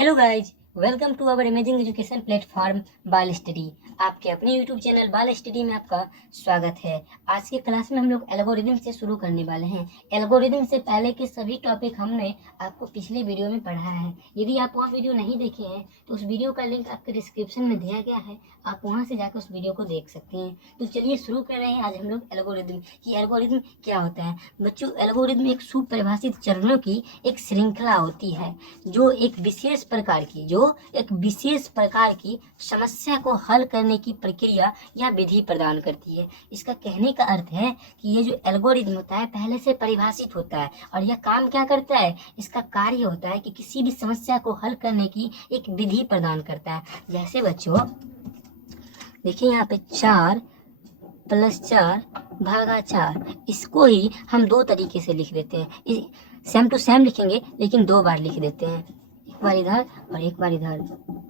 Hello guys, welcome to our amazing education platform बाल study. आपके अपने यूट्यूब चैनल बाल स्टडी में आपका स्वागत है। आज के क्लास में हम लोग एल्गोरिदम से शुरू करने वाले हैं। एल्गोरिदम से पहले के सभी टॉपिक हमने आपको पिछले वीडियो में पढ़ाया है। यदि आप वह वीडियो नहीं देखे हैं तो उस वीडियो का लिंक आपके डिस्क्रिप्शन में दिया गया है, आप वहां से जाकर उस वीडियो को देख सकते हैं। तो चलिए शुरू कर रहे हैं आज हम लोग एल्गोरिदम कि एल्गोरिदम क्या होता है। बच्चों, एल्गोरिदम एक सुपरिभाषित चरणों की एक श्रृंखला होती है जो एक विशेष प्रकार की समस्या को हल करने की प्रक्रिया या विधि प्रदान करती है। इसका कहने का अर्थ है कि ये जो एल्गोरिदम होता है पहले से परिभाषित होता है और यह काम क्या करता है, इसका कार्य होता है कि किसी भी समस्या को हल करने की एक विधि प्रदान करता है। जैसे बच्चों देखिए यहाँ पे 4 + 4 / 4, इसको ही हम दो तरीके से लिख देते हैं। सेम टू सेम लिखेंगे लेकिन 2 बार लिख देते हैं, एक बार इधर और एक बार इधर।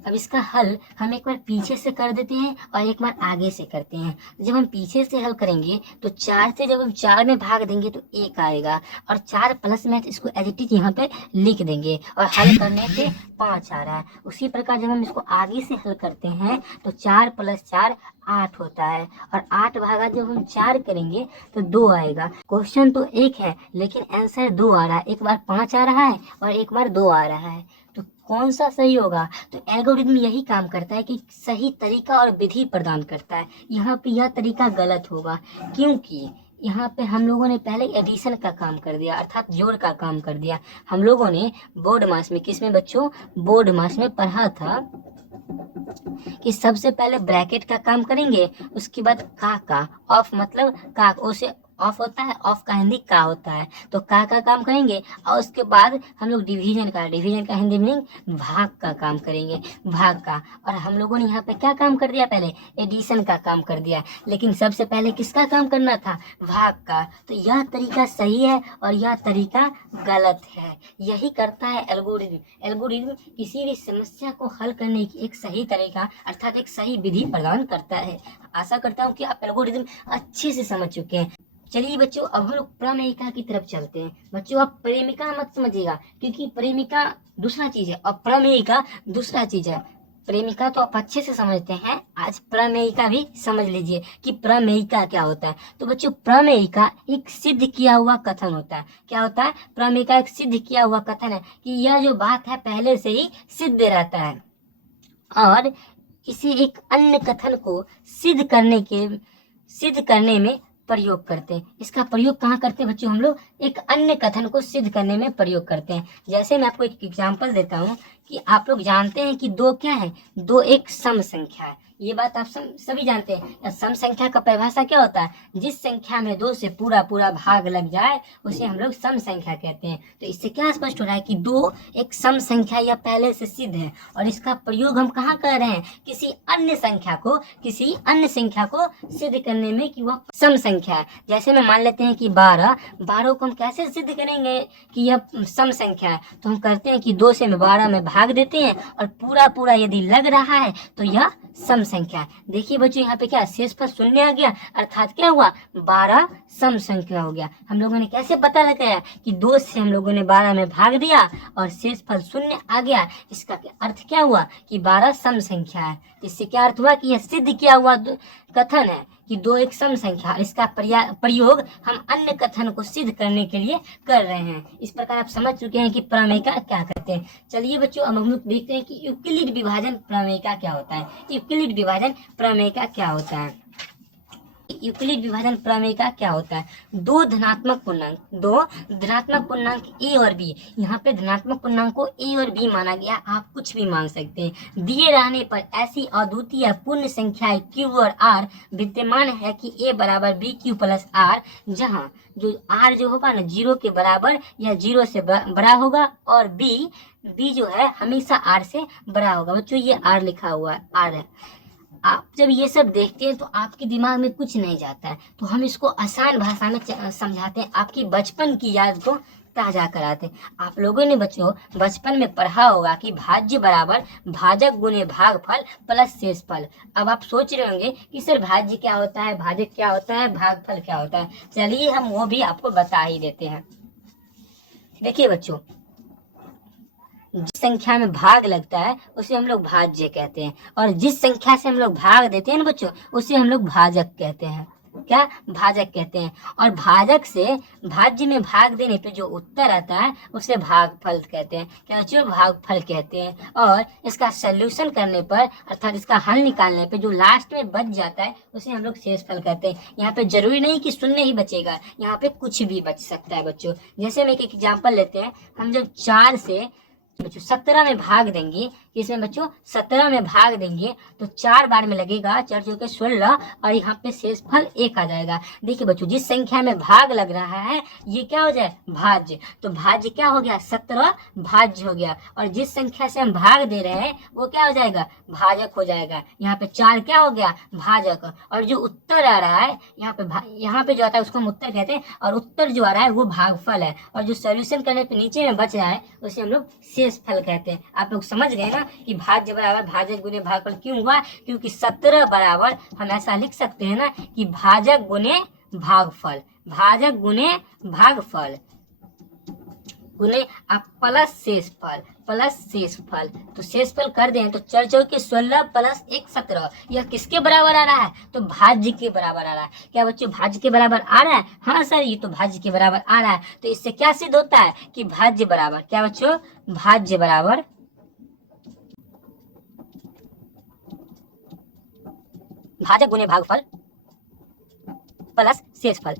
अब इसका हल हम एक बार पीछे से कर देते हैं और एक बार आगे से करते हैं। जब हम पीछे से हल करेंगे तो 4 से जब हम 4 में भाग देंगे तो 1 आएगा और 4 प्लस में इसको एज इट इज यहाँ पे लिख देंगे और हल करने पे 5 आ रहा है। उसी प्रकार जब हम इसको आगे से हल करते हैं तो 4 + 4 8 होता है और 8 भागा जब हम 4 करेंगे तो 2 आएगा। क्वेश्चन तो एक है लेकिन आंसर 2 आ रहा है। एक बार 5 आ रहा है और एक बार 2 आ रहा है, तो कौन सा सही होगा? तो एल्गोरिदम यही काम करता है कि सही तरीका और विधि प्रदान करता है। यहाँ पे यह तरीका गलत होगा क्योंकि यहाँ पे हम लोगों ने पहले एडिशन का काम कर दिया, अर्थात जोड़ का काम कर दिया। हम लोगों ने बोर्ड मास में, किसमें बच्चों, बोर्ड मास में पढ़ा था कि सबसे पहले ब्रैकेट का काम करेंगे, उसके बाद का ऑफ मतलब का, उसे ऑफ होता है, ऑफ का हिंदी का होता है, तो का काम करेंगे और उसके बाद हम लोग डिवीजन का हिंदी मीनिंग भाग का काम करेंगे, भाग का। और हम लोगों ने यहाँ पे क्या काम कर दिया, पहले एडिशन का काम कर दिया, लेकिन सबसे पहले किसका काम करना था, भाग का। तो यह तरीका सही है और यह तरीका गलत है। यही करता है एल्गोरिदम। एल्गोरिदम किसी भी समस्या को हल करने की एक सही तरीका अर्थात एक सही विधि प्रदान करता है। आशा करता हूँ कि आप एल्गोरिदम अच्छे से समझ चुके हैं। चलिए बच्चों, अब हम लोग प्रमेयिका की तरफ चलते हैं। बच्चों, आप प्रेमिका मत समझिएगा क्योंकि प्रेमिका दूसरा चीज है और प्रमेयिका दूसरा चीज है। प्रेमिका तो आप अच्छे से समझते हैं, आज प्रमेयिका भी समझ लीजिए कि प्रमेयिका क्या होता है। तो बच्चों, प्रमेयिका एक सिद्ध किया हुआ कथन होता है। क्या होता है? प्रमेयिका एक सिद्ध किया हुआ कथन है कि यह जो बात है पहले से ही सिद्ध रहता है और इसे एक अन्य कथन को सिद्ध करने में प्रयोग करते हैं। इसका प्रयोग कहाँ करते हैं बच्चों? हम लोग एक अन्य कथन को सिद्ध करने में प्रयोग करते हैं। जैसे मैं आपको एक एग्जांपल देता हूँ कि आप लोग जानते हैं कि 2 क्या है, 2 एक सम संख्या है। ये बात आप सभी जानते हैं। सम संख्या का परिभाषा क्या होता है? जिस संख्या में 2 से पूरा भाग लग जाए उसे हम लोग सम संख्या कहते हैं। तो इससे क्या स्पष्ट हो रहा है कि 2 एक सम संख्या या पहले से सिद्ध है और इसका प्रयोग हम कहाँ कर रहे हैं? किसी अन्य संख्या को सिद्ध करने में कि वह सम संख्या है। जैसे में मान लेते हैं कि 12 को हम कैसे सिद्ध करेंगे कि यह सम संख्या है? तो हम करते हैं कि 2 से 12 में भाग देते हैं और पूरा यदि लग रहा है तो यह सम संख्या है। देखिए बच्चों, यहाँ पे क्या शेषफल 0 आ गया, अर्थात क्या हुआ, 12 सम संख्या हो गया। हम लोगों ने कैसे पता लगाया कि 2 से हम लोगों ने 12 में भाग दिया और शेषफल 0 आ गया। इसका अर्थ क्या हुआ कि 12 सम संख्या है। इससे क्या अर्थ हुआ कि यह सिद्ध किया हुआ कथन है कि 2 एक सम संख्या। इसका प्रयोग हम अन्य कथन को सिद्ध करने के लिए कर रहे हैं। इस प्रकार आप समझ चुके हैं कि प्रमेयिका क्या करते हैं। चलिए बच्चों, अब हम लोग देखते हैं कि यूक्लिड विभाजन प्रमेयिका क्या होता है। यूक्लिड विभाजन प्रमेयिका क्या होता है? यूक्लिड विभाजन प्रमेयिका क्या होता है? 2 धनात्मक पूर्णांक ए और बी। यहाँ पे धनात्मक पूर्णांक को ए और बी माना गया, आप कुछ भी मान सकते हैं। दिए रहने पर ऐसी अद्वितीय पूर्ण संख्याएं क्यू और आर विद्यमान है कि ए = BQ + R, जहाँ जो आर जो होगा ना 0 के बराबर या 0 से बड़ा होगा और बी जो है हमेशा आर से बड़ा होगा। बच्चों, ये आर लिखा हुआ है, आर है। आप जब ये सब देखते हैं तो आपके दिमाग में कुछ नहीं जाता है, तो हम इसको आसान भाषा में समझाते हैं, आपकी बचपन की याद को ताजा कराते हैं। आप लोगों ने बच्चों बचपन में पढ़ा होगा कि भाज्य बराबर भाजक गुने भागफल प्लस शेषफल। अब आप सोच रहे होंगे कि सर भाज्य क्या होता है, भाजक क्या होता है, भागफल क्या होता है। चलिए हम वो भी आपको बता ही देते हैं। देखिए बच्चों, जिस संख्या में भाग लगता है उसे हम लोग भाज्य कहते हैं, और जिस संख्या से हम लोग भाग देते हैं ना बच्चों, उसे हम लोग भाजक कहते हैं। क्या? भाजक कहते हैं। और भाजक से भाज्य में भाग देने पे जो उत्तर आता है उसे भागफल कहते हैं। क्या बच्चों? भागफल कहते हैं। और इसका सॉल्यूशन करने पर अर्थात इसका हल निकालने पे जो लास्ट में बच जाता है उसे हम लोग शेषफल कहते हैं। यहाँ पे जरूरी नहीं कि शून्य ही बचेगा, यहाँ पे कुछ भी बच सकता है बच्चों। जैसे हम एक एग्जाम्पल लेते हैं, हम जब 4 से बच्चों 17 में भाग देंगे, इसमें बच्चों 17 में भाग देंगे तो 4 बार में लगेगा 4 चौके 16, और यहाँ पे शेषफल 1 आ जाएगा। देखिए बच्चों, जिस संख्या में भाग लग रहा है ये क्या हो जाए? भाज्य। तो भाज्य क्या हो गया? 17 भाज्य हो गया। और जिस संख्या से हम भाग दे रहे हैं वो क्या हो जाएगा? भाजक हो जाएगा। यहाँ पे 4 क्या हो गया? भाजक। और जो उत्तर आ रहा है यहाँ पे जो आता है उसको हम उत्तर कहते हैं, और उत्तर जो आ रहा है वो भागफल है। और जो सोल्यूशन करने पे नीचे में बच रहा है उसे हम लोग शेषफल कहते हैं। आप लोग समझ गए ना कि भाज्य बराबर भाजक गुने भागफल क्यों हुआ? क्योंकि 17 बराबर हम ऐसा लिख सकते हैं ना कि भाजक गुने भागफल, भाजक गुने भागफल गुने आप प्लस शेषफल, प्लस शेषफल। तो शेषफल कर दें तो 4 चौके 16 प्लस 1 17। यह किसके बराबर आ रहा है? तो भाज्य के बराबर आ रहा है। क्या बच्चों भाज्य के बराबर आ रहा है? हाँ सर, ये तो भाज्य के बराबर आ रहा है। तो इससे क्या सिद्ध होता है कि भाज्य बराबर क्या बच्चों? भाज्य बराबर भाजक गुने भागफल प्लस शेषफल।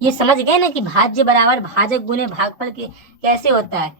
ये समझ गए ना कि भाज्य बराबर भाजक गुने भागफल के कैसे होता है?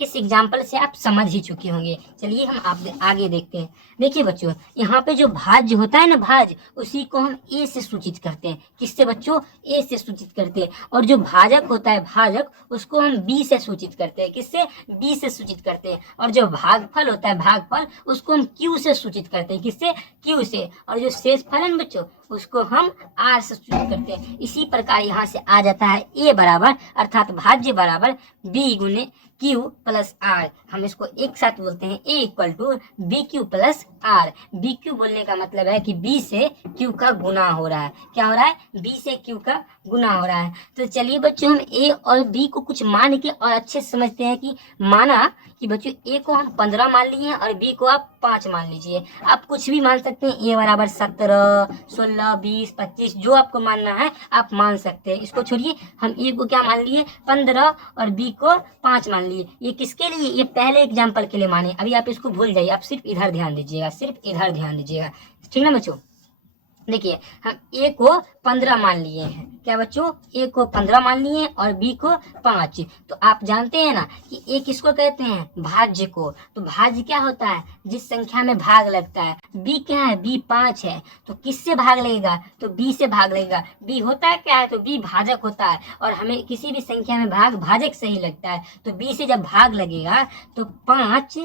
इस एग्जाम्पल से आप समझ ही चुके होंगे। चलिए हम आप आगे देखते हैं। देखिए बच्चों, यहाँ पे जो भाज्य होता है ना, भाज्य, उसी को हम ए से सूचित करते हैं। किससे बच्चों? ए से सूचित करते हैं। और जो भाजक होता है भाजक, उसको हम बी से सूचित करते हैं। किससे? बी से सूचित करते हैं। और जो भागफल होता है भागफल, उसको हम क्यू से सूचित करते हैं। किससे? क्यू से। और जो शेषफल है बच्चों, उसको हम आर से सूचित करते हैं। इसी प्रकार यहाँ से आ जाता है ए बराबर अर्थात भाज्य बराबर बी गुने क्यू प्लस आर। हम इसको एक साथ बोलते हैं A equal to B Q plus R. B Q बोलने का मतलब है कि बी से क्यू का गुना हो रहा है। क्या हो रहा है? बी से क्यू का गुना हो रहा है। तो चलिए बच्चों, हम ए और बी को कुछ मान के और अच्छे से समझते हैं कि माना कि बच्चों ए को हम 15 मान लिए हैं और बी को आप 5 मान लीजिए। आप कुछ भी मान सकते हैं। ए बराबर 17, 16, 20, 25 जो आपको मानना है आप मान सकते हैं। इसको छोड़िए, हम ए को क्या मान लिए? 15 और बी को 5 मान लिए। ये किसके लिए? ये पहले एग्जाम्पल के लिए माने। अभी आप इसको भूल जाइए, आप सिर्फ इधर ध्यान दीजिएगा, सिर्फ इधर ध्यान दीजिएगा। ठीक ना बच्चों? देखिए, हम ए को 15 मान लिए हैं। क्या बच्चों? ए को 15 मान लिए और बी को 5। तो आप जानते हैं ना कि ए किसको कहते हैं? भाज्य को। तो भाज्य क्या होता है? जिस संख्या में भाग लगता है। बी क्या है? बी 5 है। तो किससे भाग लगेगा? तो बी से भाग लगेगा। बी होता है क्या है? तो बी भाजक होता है। और हमें किसी भी संख्या में भाग भाजक से ही लगता है। तो बी से जब भाग लगेगा तो 5,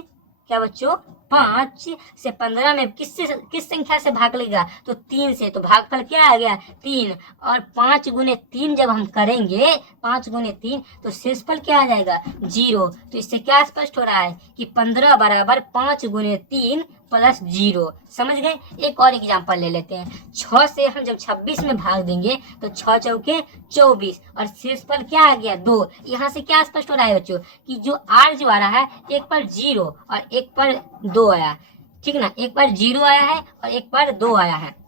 क्या बच्चों? 5 से 15 में किस संख्या से भाग लगेगा? तो 3 से। तो भागफल क्या आ गया? 3। और 5 गुने 3 जब हम करेंगे, 5 गुने 3, तो शेषफल क्या आ जाएगा? 0। तो इससे क्या स्पष्ट हो रहा है कि 15 बराबर 5 गुने 3 प्लस 0। समझ गए? एक और एग्जाम्पल ले लेते हैं। 6 से हम जब 26 में भाग देंगे तो 6 चौके 24 और शेषफल क्या आ गया? 2। यहाँ से क्या स्पष्ट हो रहा है बच्चों कि जो आर जो आ रहा है, एक पर 0 और एक पर 2 आया। ठीक ना? एक पर 0 आया है और एक पर 2 आया है।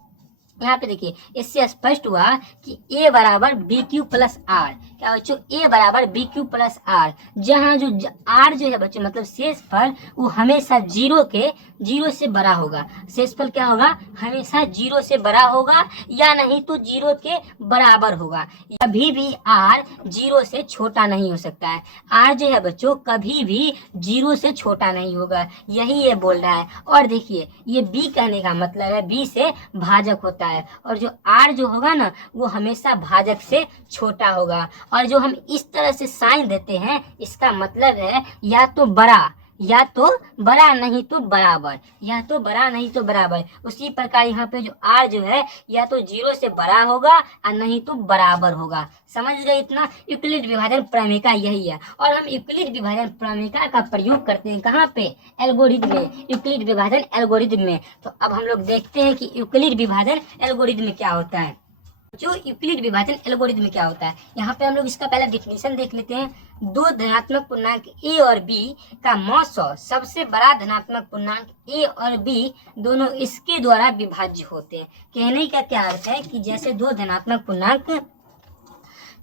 यहाँ पे देखिए, इससे स्पष्ट हुआ कि ए बराबर बी क्यू प्लस आर। क्या बच्चों? ए बराबर बी क्यू प्लस आर। जहाँ जो आर जो है बच्चों मतलब शेषफल, वो हमेशा 0 से बड़ा होगा। शेषफल क्या होगा? हमेशा 0 से बड़ा होगा या नहीं तो 0 के बराबर होगा। कभी भी आर 0 से छोटा नहीं हो सकता है। आर जो है बच्चों कभी भी 0 से छोटा नहीं होगा, यही ये बोल रहा है। और देखिए, ये बी कहने का मतलब है बी से भाजक होता है, और जो आर जो होगा ना वो हमेशा भाजक से छोटा होगा। और जो हम इस तरह से साइन देते हैं, इसका मतलब है या तो बड़ा नहीं तो बराबर, या तो बड़ा नहीं तो बराबर। उसी प्रकार यहाँ पे जो आर जो है या तो 0 से बड़ा होगा और नहीं तो बराबर होगा। समझ गए? इतना यूक्लिड विभाजन प्रमेय यही है। और हम यूक्लिड विभाजन प्रमेय का प्रयोग करते हैं कहाँ पे? एल्गोरिथम में, यूक्लिड विभाजन एल्गोरिथम में। तो अब हम लोग देखते हैं कि यूक्लिड विभाजन एल्गोरिथम में क्या होता है। जो यूक्लिड विभाजन एल्गोरिथम क्या होता है, यहाँ पे हम लोग इसका पहले डिफिनीशन देख लेते हैं। दो धनात्मक पूर्णांक ए और बी का मौसौ सबसे बड़ा धनात्मक पूर्णांक ए और बी दोनों इसके द्वारा विभाज्य होते हैं। कहने का क्या अर्थ है कि जैसे दो धनात्मक पूर्णांक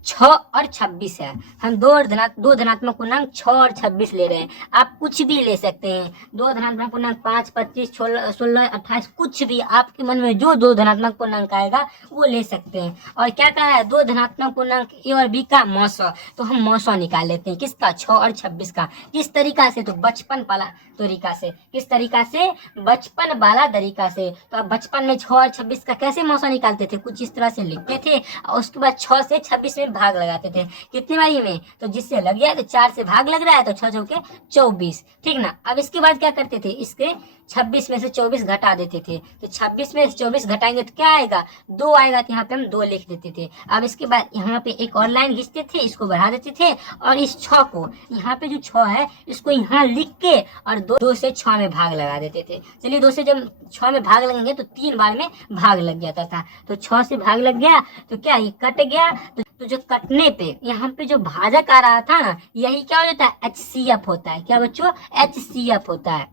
6 और 26 है, हम दो धनात्मक पूर्णांक 6 और 26 ले रहे हैं। आप कुछ भी ले सकते हैं, दो धनात्मक पूर्णांक 5, 25, 16, 28, कुछ भी आपके मन में जो दो धनात्मक पूर्णांक आएगा वो ले सकते हैं। और क्या कहा है, दो धनात्मक पूर्णांक ए और बी का मौसौ, तो हम मौसौ निकाल लेते हैं किसका, 6 और 26 का। किस तरीका से, तो बचपन वाला तरीका से। किस तरीका से, बचपन वाला तरीका से। तो आप बचपन में 6 और 26 का कैसे मौसौ निकालते थे, कुछ इस तरह से लिखते थे और उसके बाद 6 से 26 में भाग लगाते थे। कितनी बारी में, तो जिससे लग गया तो 4 से भाग लग रहा है तो 6 चौके 24, ठीक ना। अब इसके बाद क्या करते थे, इसके 26 में से 24 घटा देते थे, तो 26 में से 24 घटाएंगे तो क्या आएगा, 2 आएगा, तो यहाँ पे हम 2 लिख देते थे। अब इसके बाद यहाँ पे एक और लाइन लिखते थे, इसको बढ़ा देते थे और इस 6 को, यहाँ पे जो 6 है इसको यहाँ लिख के और 2 से 6 में भाग लगा देते थे। चलिए 2 से जब 6 में भाग लगेंगे तो 3 बार में भाग लग जाता था, तो 6 से भाग लग गया तो क्या, ये कट गया। तो जो कटने पे यहाँ पे जो भाजक आ रहा था ना, यही क्या हो जाता है, HCF होता है। क्या बच्चों, HCF होता है।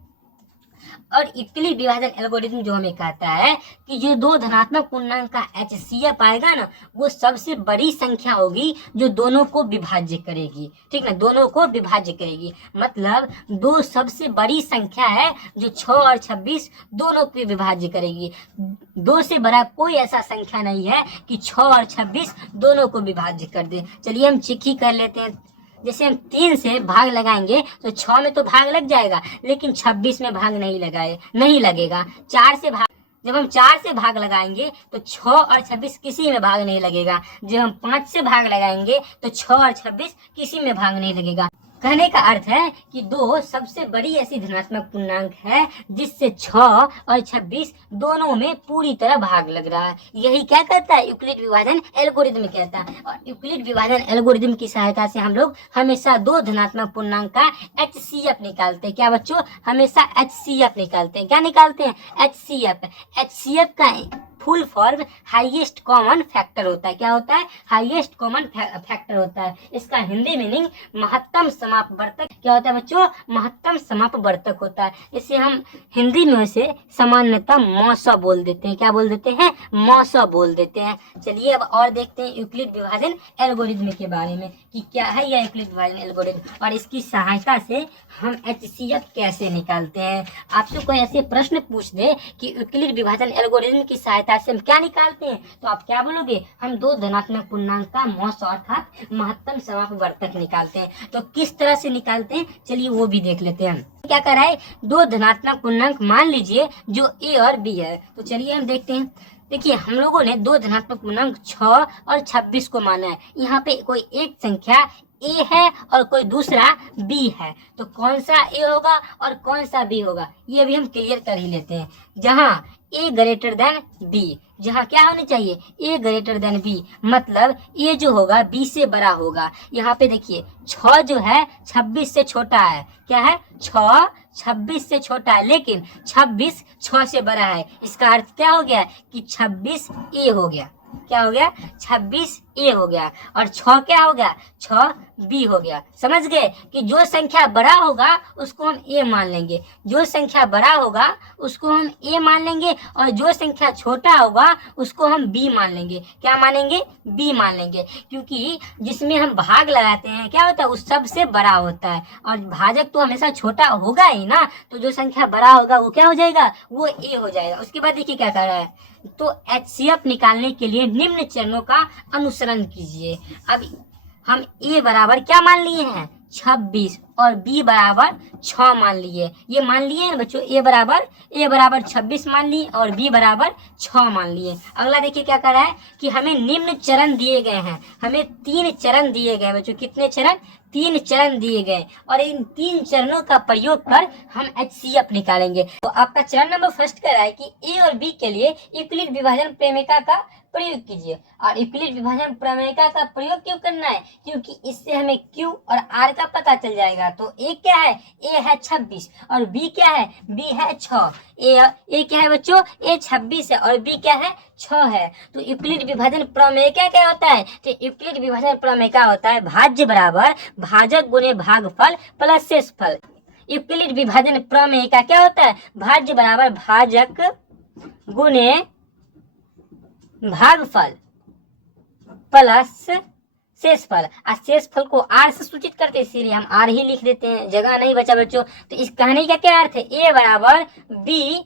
और यूक्लिड विभाजन एल्गोरिथम जो हमें कहता है कि जो दो धनात्मक पूर्णांक का HCF आएगा ना, वो सबसे बड़ी संख्या होगी जो दोनों को विभाज्य करेगी, ठीक ना, दोनों को विभाज्य करेगी। मतलब दो सबसे बड़ी संख्या है जो 6 और 26 दोनों को विभाज्य करेगी। 2 से बड़ा कोई ऐसा संख्या नहीं है कि 6 और 26 दोनों को विभाज्य कर दे। चलिए हम चेक ही कर लेते हैं। जैसे हम 3 से भाग लगाएंगे तो 6 में तो भाग लग जाएगा, लेकिन 26 में भाग नहीं लगेगा। 4 से भाग, जब हम 4 से भाग लगाएंगे तो 6 और 26 किसी में भाग नहीं लगेगा। जब हम 5 से भाग लगाएंगे तो 6 और 26 किसी में भाग नहीं लगेगा। कहने का अर्थ है कि 2 सबसे बड़ी ऐसी धनात्मक पूर्णांक है जिससे 6 और 26 दोनों में पूरी तरह भाग लग रहा है। यही क्या कहता है, यूक्लिड विभाजन एल्गोरिथम कहता है। और यूक्लिड विभाजन एल्गोरिथम की सहायता से हम लोग हमेशा दो धनात्मक पूर्णांक का HCF निकालते हैं। क्या बच्चों, हमेशा HCF निकालते हैं। क्या निकालते हैं, HCF। HCF का full form highest common factor होता है। क्या होता है, हाईएस्ट कॉमन फैक्टर होता है। इसका हिंदी मीनिंग महत्तम समापवर्तक क्या होता है बच्चों, महत्तम समापवर्तक होता है। इसे हम हिंदी में से सामान्यतः मौसौ बोल देते हैं। क्या बोल देते हैं, मौसौ बोल देते हैं। चलिए अब और देखते हैं यूक्लिड विभाजन एल्गोरिथम के बारे में कि क्या है यह यूक्लिड विभाजन एल्गोरिथम और इसकी सहायता से हम HCF कैसे निकालते हैं। आपसे कोई ऐसे प्रश्न पूछ दे कि यूक्लिड विभाजन एल्गोरिथम की सहायता से हम क्या निकालते हैं, तो आप क्या बोलोगे, हम दो धनात्मक पूर्णांक का मौसौ अर्थात महत्तम समापवर्तक निकालते हैं। तो किस तरह से निकालते हैं, चलिए वो भी देख लेते हैं। क्या कर रहा है, दो धनात्मक पूर्णांक मान लीजिए जो A और B है। तो चलिए हम देखते हैं। देखिए हम लोगों ने दो धनात्मक पूर्णांक 6 और 26 को माना है। यहाँ पे कोई एक संख्या A है और कोई दूसरा B है, तो कौन सा A होगा और कौन सा B होगा ये भी हम क्लियर कर ही लेते हैं। जहाँ A ग्रेटर देन B, जहाँ क्या होनी चाहिए, A ग्रेटर देन B, मतलब A जो होगा B से बड़ा होगा। यहाँ पे देखिए 6 जो है 26 से छोटा है। क्या है, 6 26 से छोटा है, लेकिन 26 6 से बड़ा है। इसका अर्थ क्या हो गया कि 26 A हो गया। क्या हो गया, 26 A हो गया और 6 क्या हो गया, 6 B हो गया। समझ गए कि जो संख्या बड़ा होगा उसको हम A मान लेंगे, जो संख्या बड़ा होगा उसको हम A मान लेंगे और जो संख्या छोटा होगा उसको हम B मान लेंगे। क्या मानेंगे, B मान लेंगे, क्योंकि जिसमें हम भाग लगाते हैं क्या होता है, उस सबसे बड़ा होता है और भाजक तो हमेशा छोटा होगा ही ना। तो जो संख्या बड़ा होगा वो क्या हो जाएगा, वो A हो जाएगा। उसके बाद देखिए क्या कर रहा है, तो HCF निकालने के लिए निम्न चरणों का अनुसरण कीजिए। अब हम A बराबर क्या मान लिए हैं, 26 और B बराबर 6 मान लिए। ये मान लिए हैं बच्चों, A बराबर 26 मान लिए और B बराबर 6 मान लिए। अगला देखिए क्या कर रहा है कि हमें निम्न चरण दिए गए हैं। हमें 3 चरण दिए गए बच्चों। कितने चरण, 3 चरण दिए गए और इन 3 चरणों का प्रयोग कर हम HCF निकालेंगे। तो आपका चरण नंबर फर्स्ट कर रहा है कि A और B के लिए यूक्लिड विभाजन प्रेमिका का प्रयोग कीजिए। और यूक्लिड विभाजन प्रमेयिका का प्रयोग क्यों करना है? क्योंकि इससे हमें Q और R का पता चल जाएगा। तो A क्या है? A है 26 और B क्या है? B है 6। A क्या है बच्चों? A 26 है और B क्या है? 6 है। तो यूक्लिड विभाजन प्रमेयिका क्या होता है? तो यूक्लिड विभाजन प्रमेयिका होता है भाज्य बराबर भाजक गुणे भागफल प्लस शेषफल। यूक्लिड विभाजन प्रमेयिका क्या होता है? भाज्य बराबर भाजक गुणे भागफल प्लस शेषफल। और शेषफल को आर से सूचित करते हैं, इसीलिए हम आर ही लिख देते हैं, जगह नहीं बचा बच्चों। तो इस कहने का क्या अर्थ है? ए बराबर बी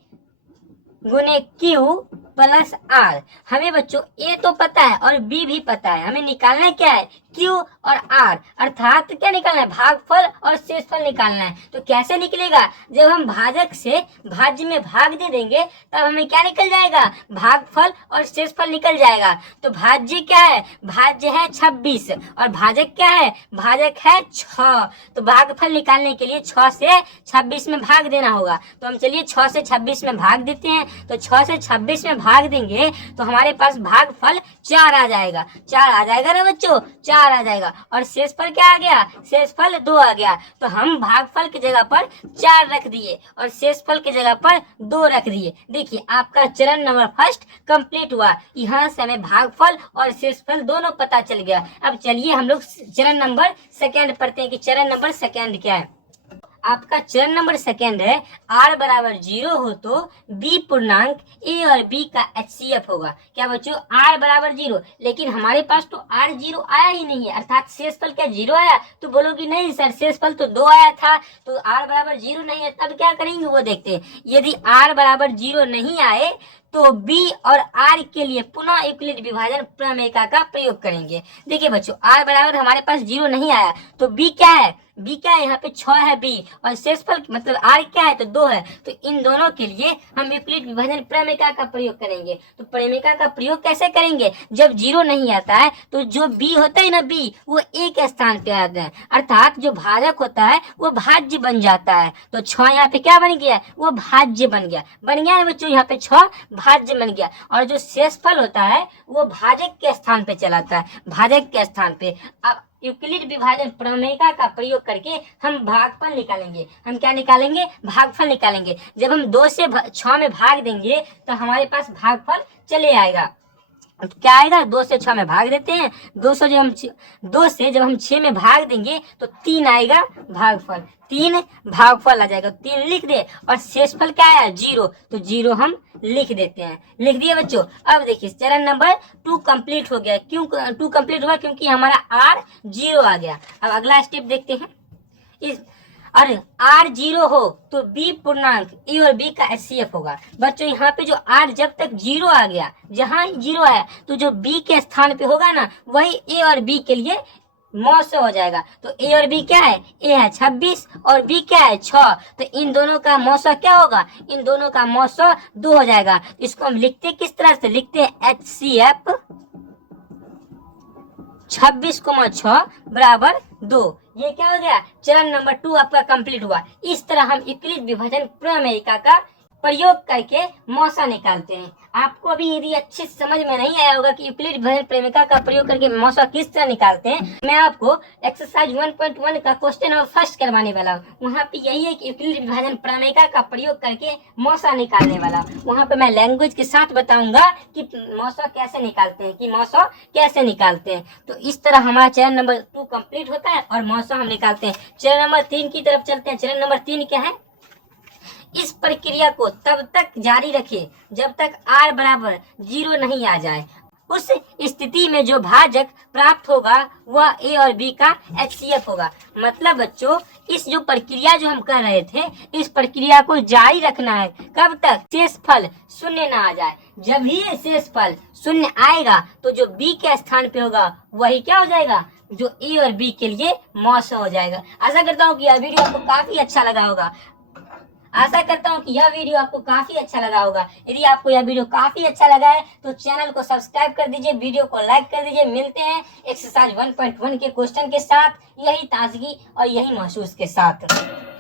गुने क्यू प्लस आर। हमें बच्चों ए तो पता है और बी भी पता है, हमें निकालना क्या है? क्यू और आर, अर्थात क्या निकालना है? भागफल और शेषफल निकालना है। तो कैसे निकलेगा? जब हम भाजक से भाज्य में भाग दे देंगे तब हमें क्या निकल जाएगा? भागफल और शेषफल निकल जाएगा। तो भाज्य क्या है? भाज्य है 26 और भाजक क्या है? भाजक है 6। तो भागफल निकालने के लिए 6 से 26 में भाग देना होगा। तो हम चलिए 6 से 26 में भाग देते हैं। तो 6 से 26 में भाग देंगे तो हमारे पास भागफल 4 आ जाएगा। 4 आ जाएगा ना बच्चों? 4 आ जाएगा। और शेषफल क्या आ गया? शेषफल 2 आ गया। तो हम भागफल की जगह पर 4 रख दिए और शेषफल की जगह पर 2 रख दिए। देखिए आपका चरण नंबर फर्स्ट कंप्लीट हुआ। यहाँ से हमें भागफल और शेषफल दोनों पता चल गया। अब चलिए हम लोग चरण नंबर सेकेंड पढ़ते हैं कि चरण नंबर सेकेंड क्या है। आपका चरण नंबर सेकेंड है r बराबर 0 हो तो b पूर्णांक a और b का HCF होगा। क्या बच्चों? r बराबर 0, लेकिन हमारे पास तो r 0 आया ही नहीं है, अर्थात शेषफल क्या 0 आया? तो बोलोगी नहीं सर शेषफल तो 2 आया था, तो r बराबर 0 नहीं है, तब क्या करेंगे वो देखते हैं। यदि r बराबर 0 नहीं आए तो b और r के लिए पुनः यूक्लिड विभाजन प्रमेयिका का प्रयोग करेंगे। देखिए बच्चों r बराबर हमारे पास 0 नहीं आया तो b क्या है? b क्या है? यहाँ पे 6 है b और शेषफल मतलब r क्या है? तो 2 है। तो इन दोनों के लिए हम यूक्लिड विभाजन प्रमेयिका का प्रयोग करेंगे। तो प्रमेयिका का प्रयोग कैसे करेंगे? जब 0 नहीं आता है तो जो b होता है ना, b वो a के स्थान पे आता है, अर्थात जो भाजक होता है वो भाज्य बन जाता है। तो 6 यहाँ पे क्या बन गया? वो भाज्य बन गया। बन गया है बच्चों? यहाँ पे 6 भाज्य बन गया। और जो शेषफल होता है वो भाजक के स्थान पे चलाता है, भाजक के स्थान पे। अब यूक्लिड विभाजन प्रमेयिका का प्रयोग करके हम भागफल निकालेंगे। हम क्या निकालेंगे? भागफल निकालेंगे। जब हम 2 से 6 में भाग देंगे तो हमारे पास भागफल चले आएगा। क्या आएगा? 2 से 6 में भाग देते हैं। 2 से जब हम 6 में भाग देंगे तो 3 आएगा भागफल। 3 भागफल आ जाएगा, 3 लिख दे। और शेषफल क्या आया? 0, तो 0 हम लिख देते हैं। लिख दिए बच्चों। अब देखिए चरण नंबर 2 कंप्लीट हो गया। क्यों 2 कंप्लीट हुआ? क्योंकि हमारा r 0 आ गया। अब अगला स्टेप देखते हैं। इस अरे r 0 हो तो b पूर्णांक a और b का HCF होगा। बच्चों यहाँ पे जो r जब तक 0 आ गया, जहाँ 0 आया तो जो b के स्थान पे होगा ना वही a और b के लिए मौसा हो जाएगा। तो a और b क्या है? a है 26 और b क्या है? 6। तो इन दोनों का मौसा क्या होगा? इन दोनों का मौसा 2 हो जाएगा। इसको हम लिखते किस तरह से? लिखते हैं HCF 26,6 बराबर 2। ये क्या हो गया? चरण नंबर 2 आपका कंप्लीट हुआ। इस तरह हम यूक्लिड विभाजन प्रमेयिका का प्रयोग करके मौसा निकालते हैं। आपको अभी यदि अच्छे समझ में नहीं आया होगा कि यूक्लिड विभाजन प्रमेयिका का प्रयोग करके मौसा किस तरह निकालते हैं, मैं आपको एक्सरसाइज 1.1 का क्वेश्चन नंबर फर्स्ट करवाने वाला हूँ। वहाँ पे यही है कि यूक्लिड विभाजन प्रमेयिका का प्रयोग करके मौसा निकालने वाला हूँ। वहाँ पे मैं लैंग्वेज के साथ बताऊंगा कि मौसा कैसे निकालते हैं, कि मौसा कैसे निकालते हैं। तो इस तरह हमारा चरण नंबर 2 कंप्लीट होता है और मौसा हम निकालते हैं। चरण नंबर 3 की तरफ चलते हैं। चरण नंबर 3 क्या है? इस प्रक्रिया को तब तक जारी रखें जब तक r बराबर 0 नहीं आ जाए। उस स्थिति में जो भाजक प्राप्त होगा वह a और b का HCF होगा। मतलब बच्चों इस जो प्रक्रिया जो हम कर रहे थे, इस प्रक्रिया को जारी रखना है। कब तक? शेषफल 0 ना आ जाए। जब ही शेषफल 0 आएगा तो जो b के स्थान पे होगा वही क्या हो जाएगा? जो a और b के लिए मौसा हो जाएगा। आशा करता हूँ कि यह वीडियो आपको काफी अच्छा लगा होगा। आशा करता हूँ कि यह वीडियो आपको काफी अच्छा लगा होगा। यदि आपको यह वीडियो काफी अच्छा लगा है तो चैनल को सब्सक्राइब कर दीजिए, वीडियो को लाइक कर दीजिए। मिलते हैं एक्सरसाइज 1.1 के क्वेश्चन के साथ, यही ताजगी और यही महसूस के साथ।